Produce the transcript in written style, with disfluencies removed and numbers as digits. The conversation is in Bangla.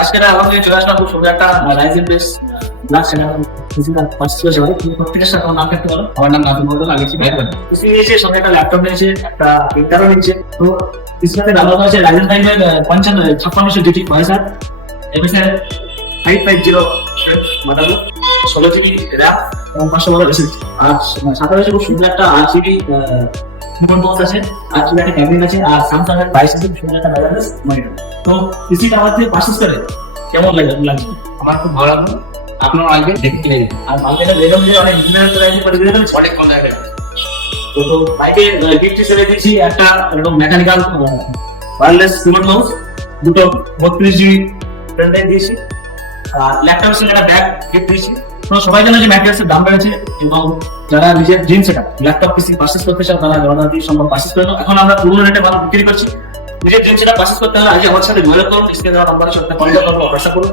আজকে আমাকে চলে আসলাম খুব সুন্দর একটা রাইজিং বেস ব্ল্যাক সেটা ফিজিক্যাল পার্সিয়াল যাবে তুমি প্রত্যেকের সাথে নাম লিখতে পারো। আমার নাম নাজমুল বলতে লাগেছি ভাই বলে পিসি নিয়েছে, সঙ্গে একটা ল্যাপটপ নিয়েছে, একটা প্রিন্টারও নিয়েছে। তো পিসিতে ব্যবহার করেছে রাইজেন 5 এর 5600 GT processor, MSI 550 motherboard, 16 GB RAM এবং 500 ওয়াট এসএসডি। আর সাথে রয়েছে খুব সুন্দর একটা 8 জিবি কিবোর্ড বক্স আছে, 8 জিবি একটা ক্যাবিনেট আছে, আর স্যামসাং এর 22 ইঞ্চি সুন্দর একটা ওয়্যারলেস মনিটর। তো পিসিটা আমাদের পারচেজ করে কেমন লাগছে? আমার খুব ভালো লাগলো। আপনার আসবেন দেখে কিনে নিন। আর মার্কেটে লেভেল যে অনেক ইঞ্জিনিয়ার করে আছে করে দিয়েছেন অনেক কম জায়গায় তো বাইকে গিফট হিসেবে দিচ্ছি একটা এরকম মেকানিক্যাল ওয়্যারলেস কিবোর্ড মাউস, দুটো 32 জিবি পেন ড্রাইভ দিয়েছি, আর ল্যাপটপ সঙ্গে একটা ব্যাগ গিফট দিয়েছি। তো সবাই জানে যে ম্যাটেরিয়ালসের দাম বেড়েছে, এবং যারা নিজের ড্রিম সেটা ল্যাপটপ পিসি পারচেজ করতে চাও তারা জনজাতি সম্ভব পারচেজ করে নাও। এখন আমরা পুরো রেটে মাল বিক্রি করছি। নিজের ড্রিম সেটা পারচেজ করতে হলে আজকে আমার সাথে যোগাযোগ করুন, স্ক্রিনে দেওয়া নাম্বারে সাথে কন্ট্যাক্ট করুন, হোয়াটসঅ্যাপ করুন।